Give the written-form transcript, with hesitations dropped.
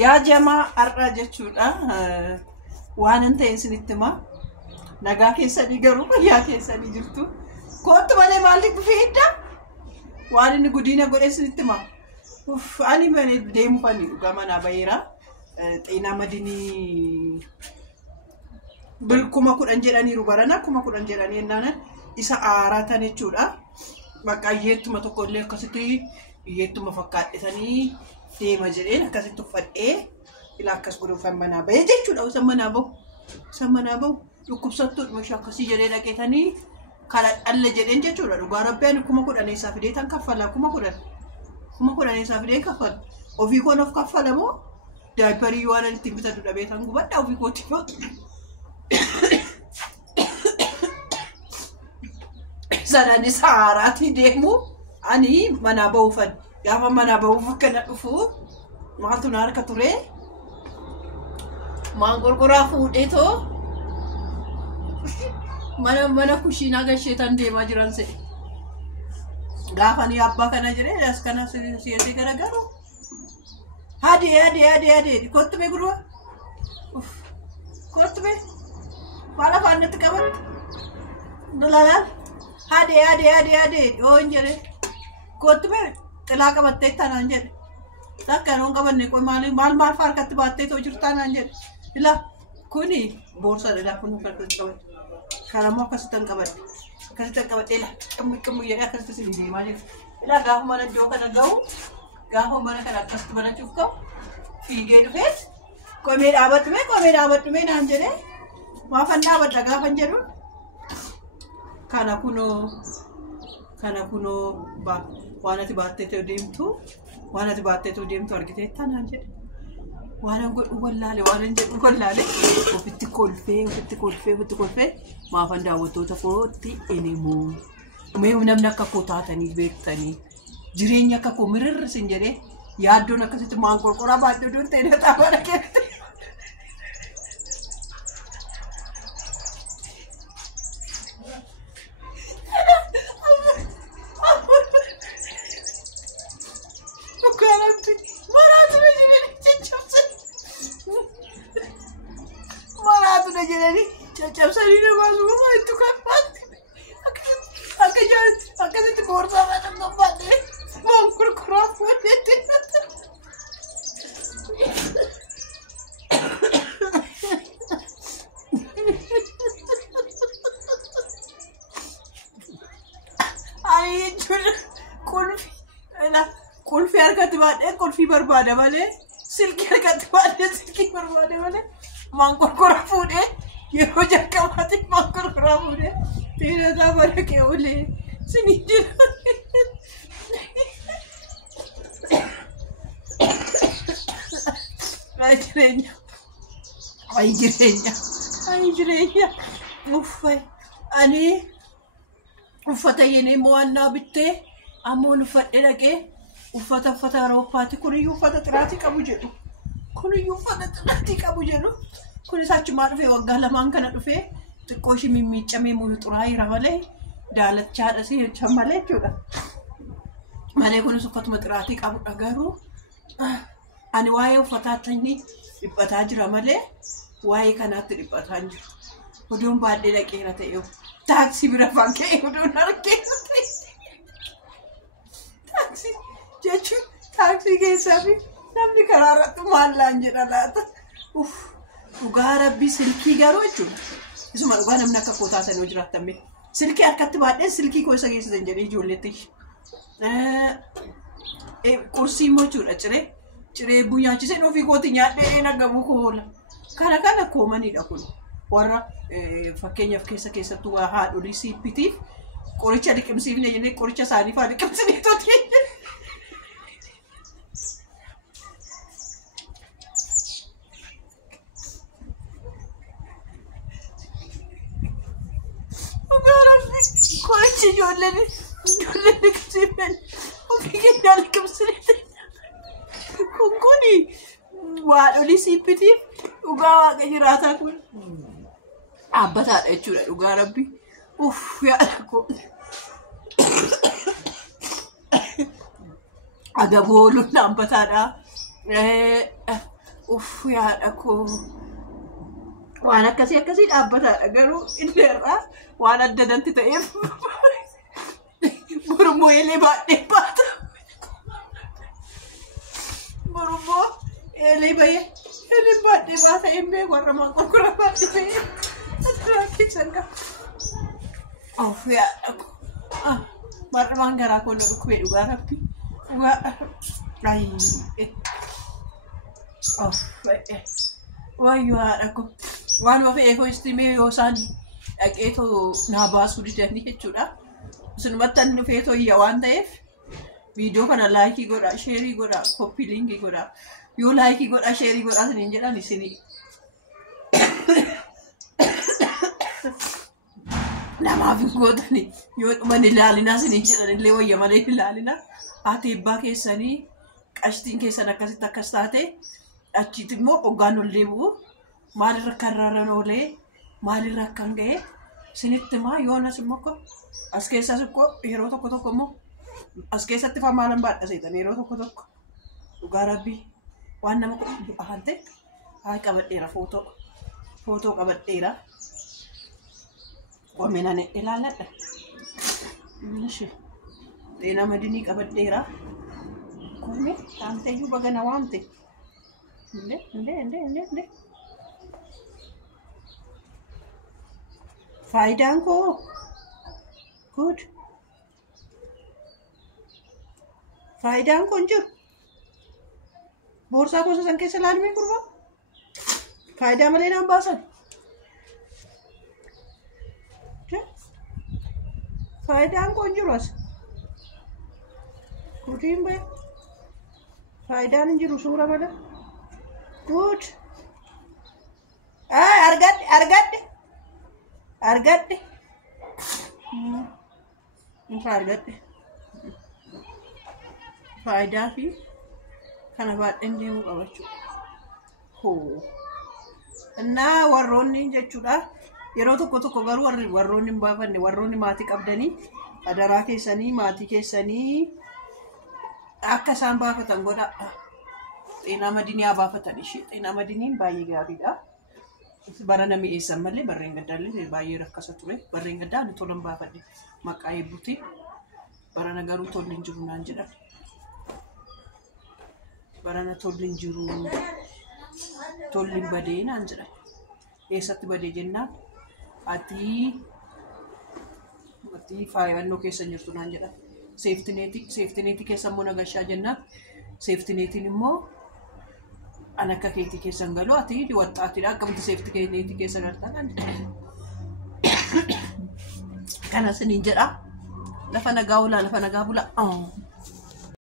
Yaa jamaa har'a jechuudha waan anta isinitti ma nagaa keessanii garuu fayyaa keessanii jirtu kootu malee maalli dhufeedda waan inni gudiina godhe isinitti ma ani malee deemu fani dhugaa mana bayeera xeenaa madinii bilkuma kudhan jedhaniiru barana kuma kudhan jedhanii ennaan isa aaraatan jechuudha bakka iyyeettuma tokkollee akkasitti iyyeettuma fakkaadhisanii deema jedheen akkasitti uffadhee ila akkas godhuufan manaa bahee jechuudha usan manaa bahu dhukkubsattuu dhumashee akkasii jedhee dhaqeetanii kadhadhalle jedheen jechuudha dhugaa rabbiin kuma kudhan eessaa fideetan kaffala kuma kudhan eessaa fideen kaffala ofii koon of kaffala moo daayiparii waan ani ittiin bitatu dhabeetan gubadha ofii kooti yoo sadani saaraati deemu ani manaa bahuufan gaafa manaa bahuuf kana dhufu maaltu na harka ture maan gurguraa fuudheetoo mana kushiinaa gasheetan deemaa jiran se'e gaafa ni abbaa kana jedhee as kana siyaasee garagaru hadi kottu be gurwa kottu be maala faanatti qabatte dalalaan hadi oon jedhe kottu be xilaa qabattee tanaan jedhe takka noon qabanne qoy maal farkatti baattee too jirtaanaan jedhe ila kuni boorsa dha kun farkatti qabadhe karamoo akkasitti qabadhe ila qimmi jedhe akkasitti sin deemaa jiru ila gaafa mana iddoo kana ga'u gaafa mana kana akkasitti banachuuf ka'u fiigee dhufees qomee dhaabadhume naan jedhe maafan dhaabadha gaafan jedhu kana kunoo waan ati baattee deemtu argitee tanaan jedhe waan godhu wallaale ofitti kolfee maafan daawwattoota kootti enimoo mee namni akka koo taatanii beektanii jireenya akka koo mirrirrisin jedhee yaaddoon akkasitti maan qorqoraa baadhoo doon ta'e dhaabaa dhageette cabsanii namaa itti kafaatti akkasitti koorsaa baatan qabbaate maan gurguraa fuudhetti ani jechuudha qulfii harkatti baadhee qulfii barbaada malee silkii harkatti baadhee silkii barbaada malee maan gurguraa fuudhee yeroo jalqabaatti maan gurguraa fuudhee teelataa barakee olee sinii jira ay jireenya uffay ani uffata yenee mo'annaa bittee ammoo uffadhe dhaqee uffata Awurooppaatti kuniyyuu uffata xiraatii qabu jedhu kunis achumaa dhufee waggaa lamaan kana dhufee xiqqoo ishii mimmiiccamee xuraayira malee daalachaadha si jecha malee jechuudha malee kunis uffatuma xiraatii qabudha garuu ani waa'ee uffataatti dhiphataa jira malee waa'ee kanaatti dhiphataa hin jiru oduun baadhee dhaqeera ta'e taaksii bira fakkee oduun argeera taaksii jechuun taaksii keessaa fi namni karaa irratti maallaan jedha laata dhugaa rabbii silkii garuu jechuudha isuma dhugaa namni akka koo taatan yoo jiraatame silkii harkatti baadhee silkii koo isa geessisan jedhee ijoolleetti qursii immoo jechuudha ciree bunyaachisee ofii kooti nyaadhee nagabuu koola kana koomanidha kun warra fakkeenyaaf keessattuu waa haadholii siippitiif qoricha liqimsiifne jennee qoricha isaanii faa liqimsineetoti qorichi ijoolleen liqimsiifne ofii keenyaa liqimsineeti kuni haadholii siippitiif dhugaa waaqa jiraataa kun dhaabbataadha jechuudha dhugaa rabbi yaada koo agaboo lunnaan bataadha uff yaadha koo. Waan akkasii dhaabbataadha garuu inni irraa waan adda danti ta'eef mormoo eelee baadhee baata. Mormoo eelee baadhee baata emmee warra maanqorqora baadhee bahee asirraa keessan qaba. Uff yaadha koo. Marmaan garaa koo na dhukkubee dhugaa rabbi. Wayyo haadha koo. Waan wafee feestimee yoo isaan dhaqeetoo naa baasuu didanii jechuudha. Isinumatti ani dhufeetoo iyya waan ta'eef viidiyoo kana laayikii godhaa, sheerii godhaa, koppii liinkii godhaa. Yoo laayikii godhaa, sheerii godhaa isiniin jedhan isinii namaaf hin gootanii yoo dhuman ilaalinaa isiniin jedhan illee wayya malee ilaalinaa. Haati eebbaa keessanii qashtiin keessan akkasitti akkas taate achitti immoo hoggaan ol deebi'u. Maalirra kan rarran oolee maalirra akkan ga'e isinitti himaa yoonas immoo as keessas yeroo tokko immoo as keessatti faa maalan baadha seetan yeroo tokko dhugaa rabbii waan nama ahan ta'e haa qabadheera footoo qabadheera qomina ne ilaaladha nishi xeenaa madinii qabadheera kuni taanteeyyuu bagana waamte inde faayidaan koo good faayidaan koo hin jiru boorsaa gosa san keessa ilaalmee gurbaa faayidaa malee naan baasan faayidaan koo hin jiru as guutiin ba'e faayidaan hin jiru suura mala good argadde faayidaa fi kana baadheen deemuu qabachuudha. Innaa warroonni jechuudha yeroo tokko garuu warroonni hin baafanne warroonni maatii qabdanii adaraa keessanii maatii keessanii akka isaan baafatan godha. Xeenaa madinii haa baafatan ishee xeenaa madiniin baay'ee gaariidha. Barana mi'eessan malee barreen gaddaallee baay'ee rakkasa ture. Barreen gaddaa ani tolan baafadhe maqaa eebbuuti. Barana garuu tolli hin jiru naan jedhan. Barana tolli hin jiru tolli hin badee naan jedhan. Eessatti badee jennaan ati faayannoo keessa jirtu naan jedhan. Seeftineetii keessa immoo nagashaa jennaan. Seeftineetiin immoo anakka keetii keessan galuu ati waxaatiidha akkamitti seeftineetii keessa galtan kana siniin jedha lafa nagaa bulaa